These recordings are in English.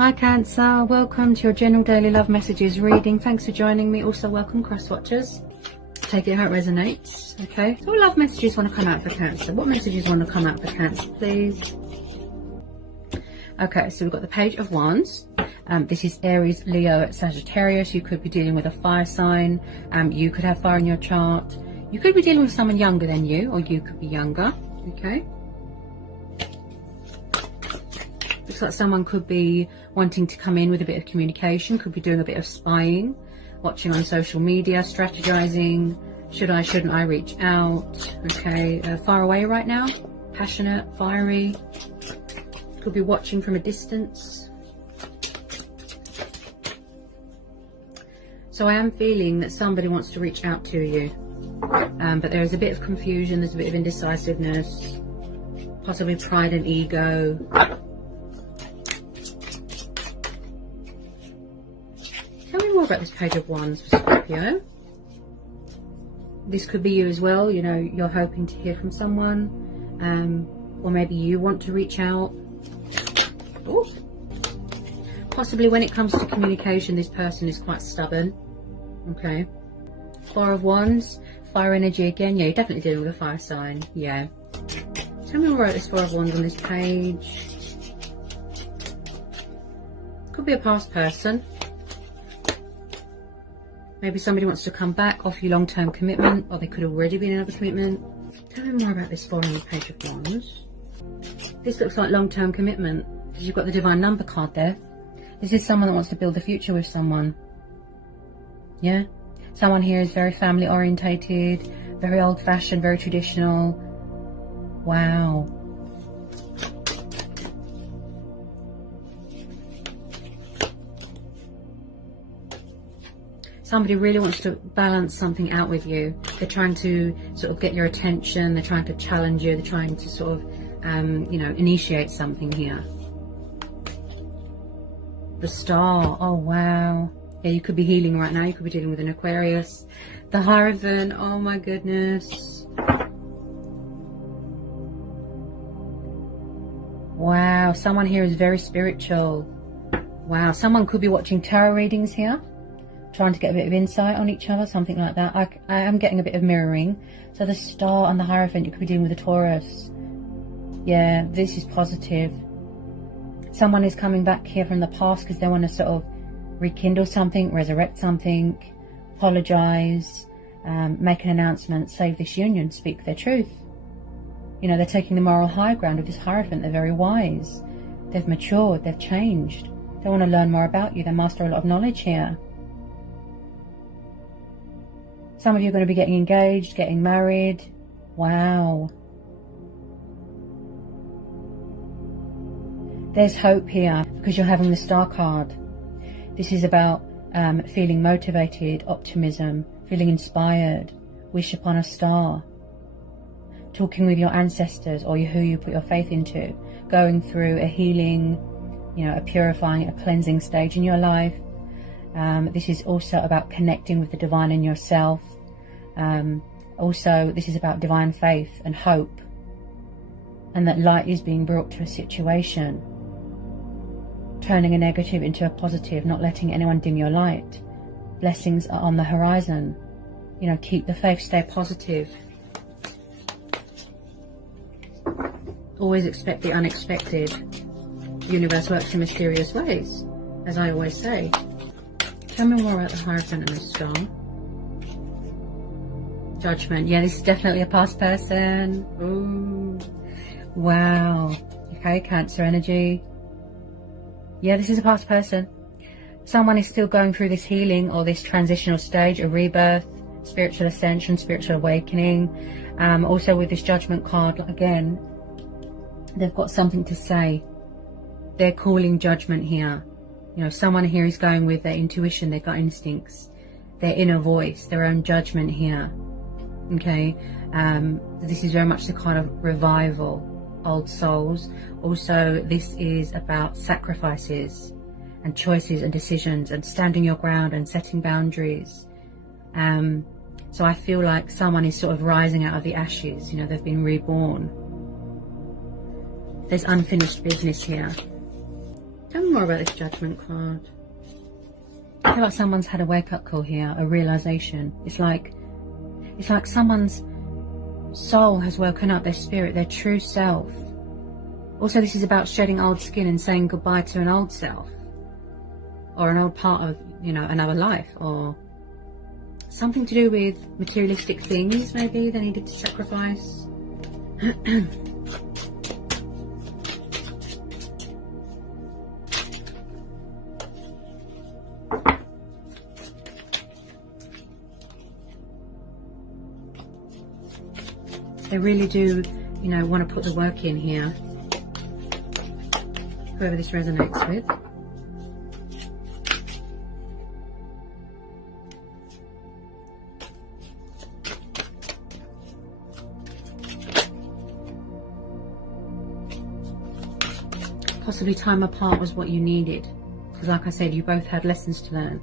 Hi Cancer, welcome to your general daily love messages reading. Thanks for joining me. Also welcome cross watchers. Take it how it resonates. Okay, so what love messages want to come out for Cancer? What messages want to come out for Cancer, please? Okay, so we've got the Page of Wands. This is Aries, Leo, Sagittarius. You could be dealing with a fire sign. You could have fire in your chart. You could be dealing with someone younger than you, or you could be younger. Okay. Looks like someone could be wanting to come in with a bit of communication, could be doing a bit of spying, watching on social media, strategizing. Should I, shouldn't I reach out? Okay, far away right now, passionate, fiery. Could be watching from a distance. So I am feeling that somebody wants to reach out to you. But there is a bit of confusion, there's a bit of indecisiveness, possibly pride and ego. Tell me more about this Page of Wands for Scorpio. This could be you as well, you know, you're hoping to hear from someone, or maybe you want to reach out. Ooh. Possibly when it comes to communication, this person is quite stubborn. Okay. Four of Wands, fire energy again. Yeah, you're definitely dealing with a fire sign. Yeah. Tell me more about this Four of Wands on this page. Could be a past person. Maybe somebody wants to come back, offer you long-term commitment, or they could already be in another commitment. Tell me more about this Four on the Page of Wands. This looks like long-term commitment, because you've got the Divine Number card there. This is someone that wants to build the future with someone. Yeah? Someone here is very family orientated, very old-fashioned, very traditional. Wow. Somebody really wants to balance something out with you. They're trying to sort of get your attention. They're trying to challenge you. They're trying to sort of, you know, initiate something here. The Star. Oh, wow. Yeah, you could be healing right now. You could be dealing with an Aquarius. The Hierophant. Oh, my goodness. Wow. Someone here is very spiritual. Wow. Someone could be watching tarot readings here, trying to get a bit of insight on each other, something like that. I am getting a bit of mirroring. So the Star and the Hierophant, you could be dealing with a Taurus. Yeah, this is positive. Someone is coming back here from the past because they want to sort of rekindle something, resurrect something, apologize, make an announcement, save this union, speak their truth. You know, they're taking the moral high ground with this Hierophant. They're very wise. They've matured. They've changed. They want to learn more about you. They master a lot of knowledge here. Some of you are going to be getting engaged, getting married. Wow. There's hope here because you're having the Star card. This is about feeling motivated, optimism, feeling inspired, wish upon a star, talking with your ancestors or who you put your faith into, going through a healing, you know, a purifying, a cleansing stage in your life. This is also about connecting with the divine in yourself. Also, this is about divine faith and hope, and that light is being brought to a situation. Turning a negative into a positive, not letting anyone dim your light. Blessings are on the horizon. You know, keep the faith, stay positive. Always expect the unexpected. The universe works in mysterious ways, as I always say. Tell me more about the Hierophant and the Star. Judgment. Yeah, this is definitely a past person. Ooh. Wow. Okay, Cancer energy. Yeah, this is a past person. Someone is still going through this healing or this transitional stage, a rebirth, spiritual ascension, spiritual awakening. Also with this Judgment card, again, they've got something to say. They're calling judgment here. You know, someone here is going with their intuition, their gut instincts, their inner voice, their own judgment here. Okay, this is very much the kind of revival, old souls. Also, this is about sacrifices and choices and decisions and standing your ground and setting boundaries. So I feel like someone is sort of rising out of the ashes. You know, they've been reborn. There's unfinished business here. Tell me more about this Judgment card. I feel like someone's had a wake-up call here, a realization. It's like someone's soul has woken up, their spirit, their true self. Also, this is about shedding old skin and saying goodbye to an old self, or an old part of, you know, another life, or something to do with materialistic things. Maybe they needed to sacrifice. They really do, you know, want to put the work in here. Whoever this resonates with. Possibly time apart was what you needed. Because like I said, you both had lessons to learn.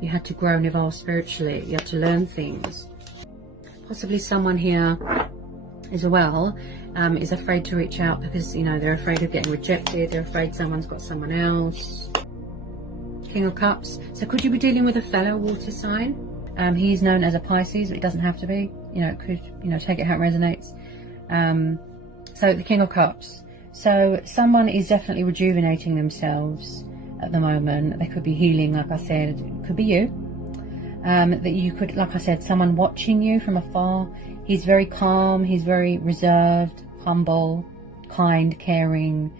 You had to grow and evolve spiritually. You had to learn things. Possibly someone here as well is afraid to reach out because, you know, they're afraid of getting rejected. They're afraid someone's got someone else. King of Cups. So could you be dealing with a fellow water sign? He's known as a Pisces, but it doesn't have to be. You know, it could, you know, take it how it resonates. So the King of Cups. So someone is definitely rejuvenating themselves at the moment. They could be healing, like I said. It could be you. That you could, like I said, someone watching you from afar. He's very calm, he's very reserved, humble, kind, caring.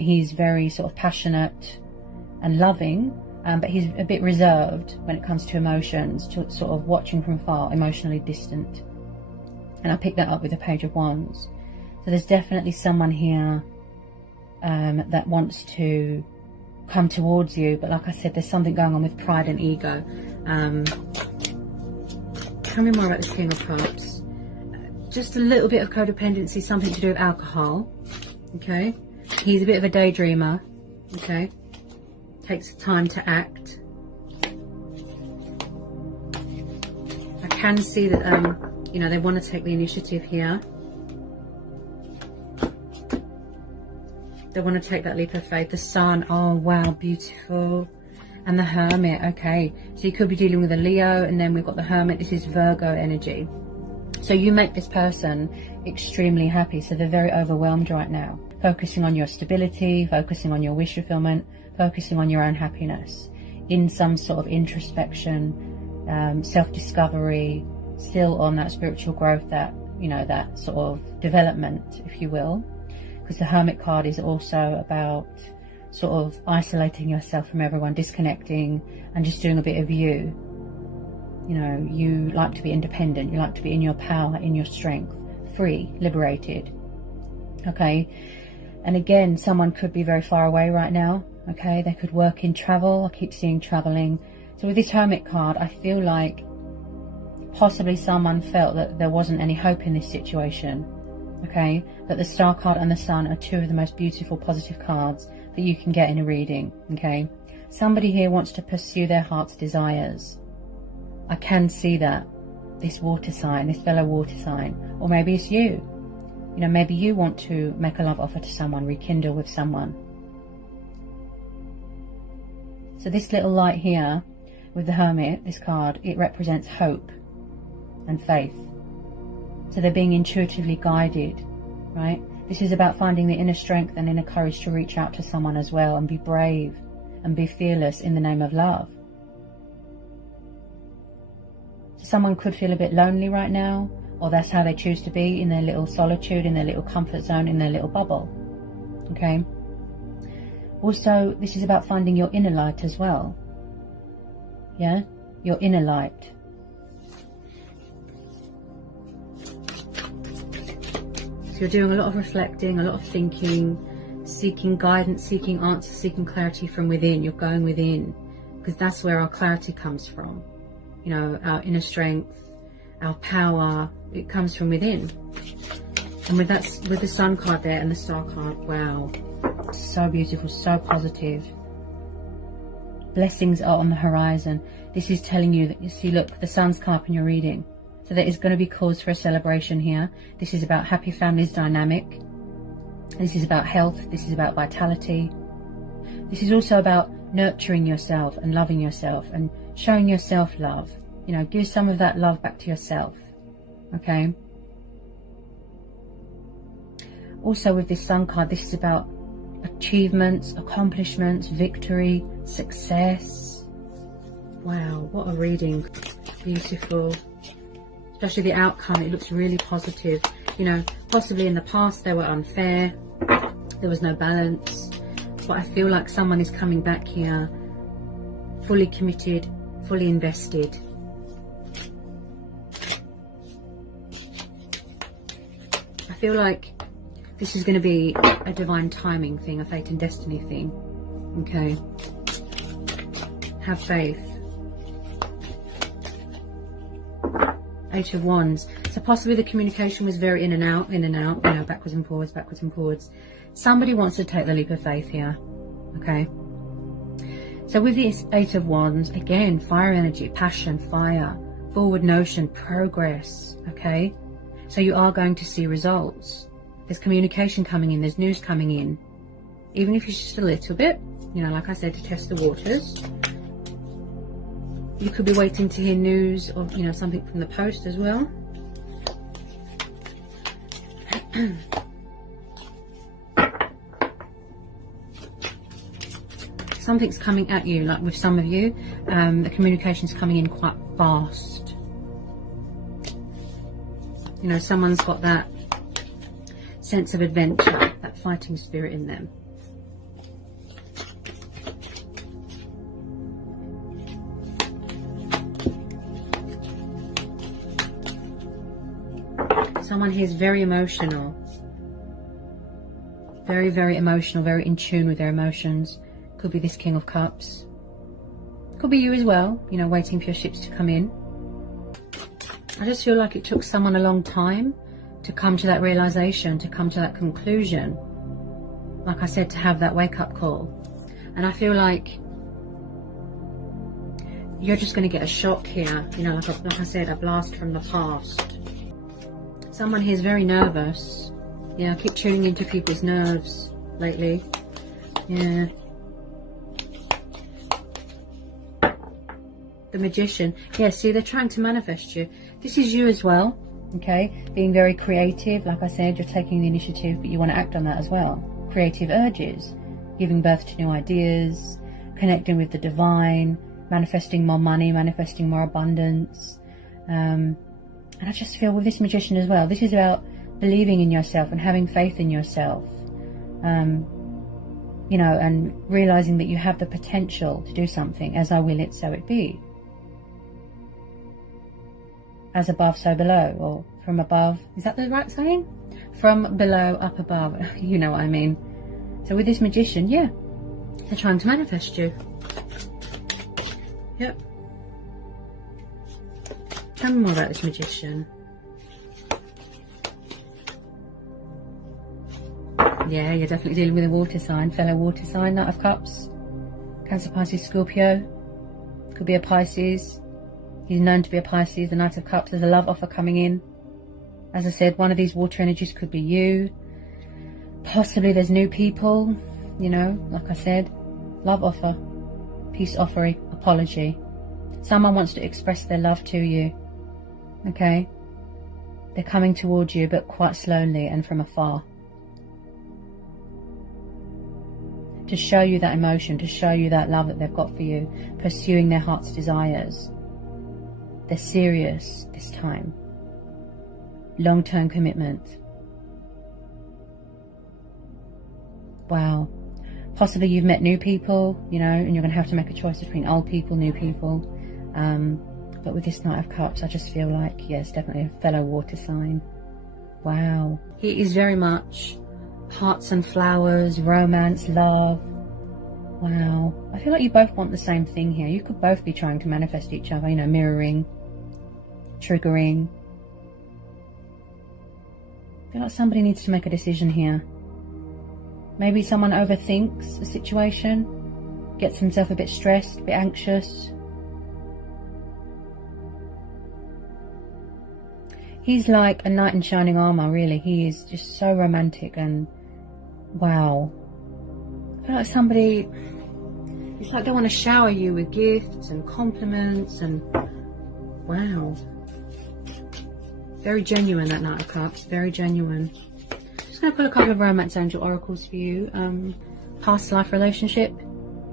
He's very sort of passionate and loving, but he's a bit reserved when it comes to emotions, to sort of watching from afar, emotionally distant. And I picked that up with the Page of Wands. So there's definitely someone here that wants to come towards you, but like I said, there's something going on with pride and ego. Tell me more about this King of Cups. Just a little bit of codependency, something to do with alcohol. Okay, he's a bit of a daydreamer. Okay, takes time to act. I can see that you know, they want to take the initiative here. They want to take that leap of faith. The Sun, oh wow, beautiful. And the Hermit, okay. So you could be dealing with a Leo, and then we've got the Hermit. This is Virgo energy. So you make this person extremely happy. So they're very overwhelmed right now. Focusing on your stability, focusing on your wish fulfillment, focusing on your own happiness. In some sort of introspection, self-discovery, still on that spiritual growth, that, you know, that sort of development, if you will. Because the Hermit card is also about sort of isolating yourself from everyone, disconnecting, and just doing a bit of you. You know, you like to be independent, you like to be in your power, in your strength, free, liberated. Okay, and again, someone could be very far away right now. Okay, they could work in travel. I keep seeing traveling. So with this Hermit card, I feel like possibly someone felt that there wasn't any hope in this situation. Okay, that the Star card and the Sun are two of the most beautiful positive cards that you can get in a reading. Okay, somebody here wants to pursue their heart's desires. I can see that, this water sign, this fellow water sign, or maybe it's you. You know, maybe you want to make a love offer to someone, rekindle with someone. So this little light here with the Hermit, this card, it represents hope and faith. So they're being intuitively guided, right? This is about finding the inner strength and inner courage to reach out to someone as well, and be brave and be fearless in the name of love. So someone could feel a bit lonely right now, or that's how they choose to be, in their little solitude, in their little comfort zone, in their little bubble. Okay? Also, this is about finding your inner light as well. Yeah? Your inner light. So you're doing a lot of reflecting, a lot of thinking, seeking guidance, seeking answers, seeking clarity from within. You're going within, because that's where our clarity comes from. You know, our inner strength, our power, it comes from within. And with that, with the Sun card there and the Star card, wow, so beautiful, so positive. Blessings are on the horizon. This is telling you that, you see, look, the Sun's come up in your reading. So there is going to be cause for a celebration here. This is about happy families dynamic. This is about health. This is about vitality. This is also about nurturing yourself and loving yourself and showing yourself love. You know, give some of that love back to yourself. Okay. Also with this Sun card, this is about achievements, accomplishments, victory, success. Wow, what a reading. Beautiful. Especially the outcome, it looks really positive. You know, possibly in the past they were unfair, there was no balance, but I feel like someone is coming back here fully committed, fully invested. I feel like this is going to be a divine timing thing, a fate and destiny thing. Okay. Have faith. Eight of Wands. So possibly the communication was very in and out, you know, backwards and forwards, backwards and forwards. Somebody wants to take the leap of faith here. Okay. So with this Eight of Wands, again, fire energy, passion, fire, forward notion, progress. Okay. So you are going to see results. There's communication coming in, there's news coming in. Even if it's just a little bit, you know, like I said, to test the waters. You could be waiting to hear news or, you know, something from the post as well. Something's coming at you, like with some of you, the communication's coming in quite fast. You know, someone's got that sense of adventure, that fighting spirit in them. Someone here is very emotional. Very, very emotional, very in tune with their emotions. Could be this King of Cups. Could be you as well, you know, waiting for your ships to come in. I just feel like it took someone a long time to come to that realization, to come to that conclusion. Like I said, to have that wake-up call. And I feel like you're just going to get a shock here, you know, like I said, a blast from the past. Someone here is very nervous. Yeah, I keep tuning into people's nerves lately. Yeah. The Magician. Yeah, see, they're trying to manifest you. This is you as well, okay? Being very creative. Like I said, you're taking the initiative, but you want to act on that as well. Creative urges. Giving birth to new ideas. Connecting with the divine. Manifesting more money. Manifesting more abundance. And I just feel with this Magician as well, this is about believing in yourself and having faith in yourself. You know, and realizing that you have the potential to do something. As I will it, so it be. As above, so below. Or from above, is that the right saying? From below, up above. You know what I mean. So with this Magician, yeah, they're trying to manifest you. Yep. Tell me more about this Magician. Yeah, you're definitely dealing with a water sign, fellow water sign, Knight of Cups. Cancer, Pisces, Scorpio. Could be a Pisces. He's known to be a Pisces, the Knight of Cups. There's a love offer coming in. As I said, one of these water energies could be you. Possibly there's new people, you know, like I said. Love offer, peace offering, apology. Someone wants to express their love to you. Okay? They're coming towards you, but quite slowly and from afar. To show you that emotion, to show you that love that they've got for you, pursuing their heart's desires. They're serious this time. Long-term commitment. Wow. Possibly you've met new people, you know, and you're going to have to make a choice between old people, new people. But with this Knight of Cups, I just feel like, yes, definitely a fellow water sign. Wow. He is very much hearts and flowers, romance, love. Wow. I feel like you both want the same thing here. You could both be trying to manifest each other, you know, mirroring, triggering. I feel like somebody needs to make a decision here. Maybe someone overthinks the situation, gets himself a bit stressed, a bit anxious. He's like a knight in shining armor, really. He is just so romantic and wow. I feel like somebody, it's like they want to shower you with gifts and compliments and wow. Very genuine, that Knight of Cups, very genuine. Just going to pull a couple of romance angel oracles for you. Past life relationship,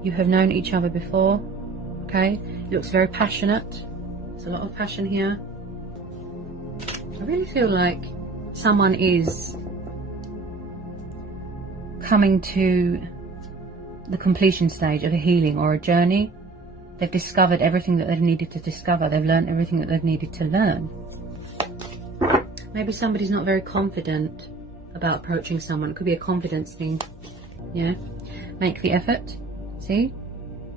you have known each other before, okay? It looks very passionate. There's a lot of passion here. I really feel like someone is coming to the completion stage of a healing or a journey. They've discovered everything that they've needed to discover. They've learned everything that they've needed to learn. Maybe somebody's not very confident about approaching someone. It could be a confidence thing. Yeah. Make the effort. See?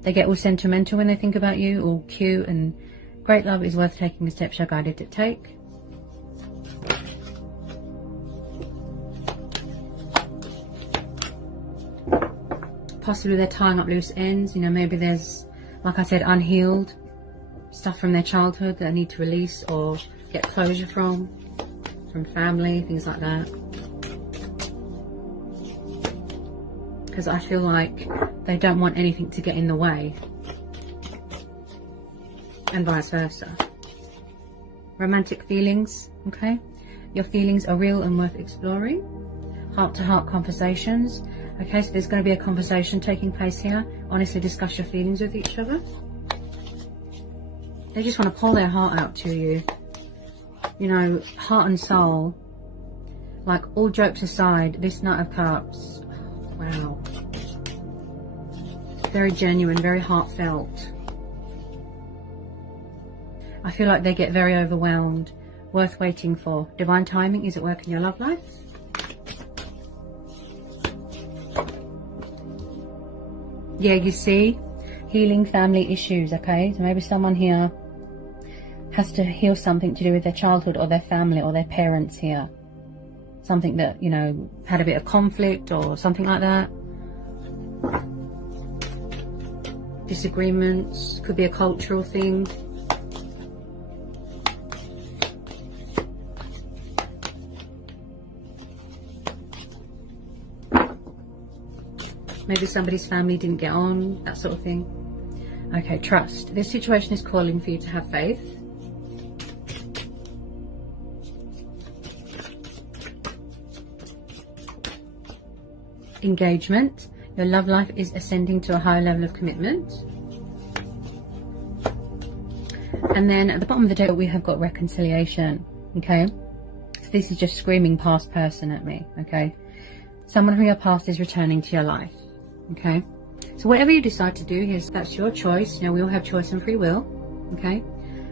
They get all sentimental when they think about you, all cute, and great love is worth taking the steps you're guided to take. Possibly they're tying up loose ends. You know, maybe there's, like I said, unhealed stuff from their childhood that they need to release or get closure from family, things like that. Because I feel like they don't want anything to get in the way. And vice versa. Romantic feelings, okay? Your feelings are real and worth exploring. Heart-to-heart conversations. Okay, so there's going to be a conversation taking place here. Honestly discuss your feelings with each other. They just want to pour their heart out to you. You know, heart and soul. Like, all jokes aside, this Knight of Cups, wow. Very genuine, very heartfelt. I feel like they get very overwhelmed. Worth waiting for. Divine timing is at work in your love life. Yeah, you see, healing family issues, okay? So maybe someone here has to heal something to do with their childhood or their family or their parents here. Something that, you know, had a bit of conflict or something like that. Disagreements, could be a cultural thing. Maybe somebody's family didn't get on, that sort of thing. Okay, trust. This situation is calling for you to have faith. Engagement. Your love life is ascending to a higher level of commitment. And then at the bottom of the deck we have got reconciliation. Okay, so this is just screaming past person at me. Okay, someone from your past is returning to your life. Okay, so whatever you decide to do here, that's your choice. You know, we all have choice and free will. Okay,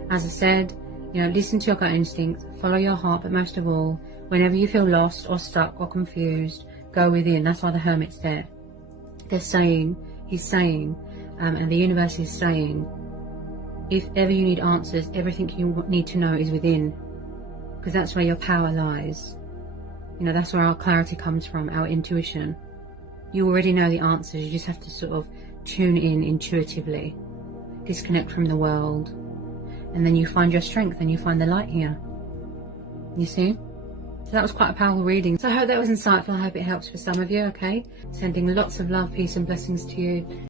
as I said, you know, listen to your gut instinct, follow your heart, but most of all, whenever you feel lost or stuck or confused, go within. That's why the Hermit's there. They're saying, he's saying, and the universe is saying, if ever you need answers, everything you need to know is within, because that's where your power lies. You know, that's where our clarity comes from, our intuition. You already know the answers. You just have to sort of tune in intuitively, disconnect from the world, and then you find your strength and you find the light here. You see? So that was quite a powerful reading. So I hope that was insightful. I hope it helps for some of you, okay? Sending lots of love, peace and blessings to you.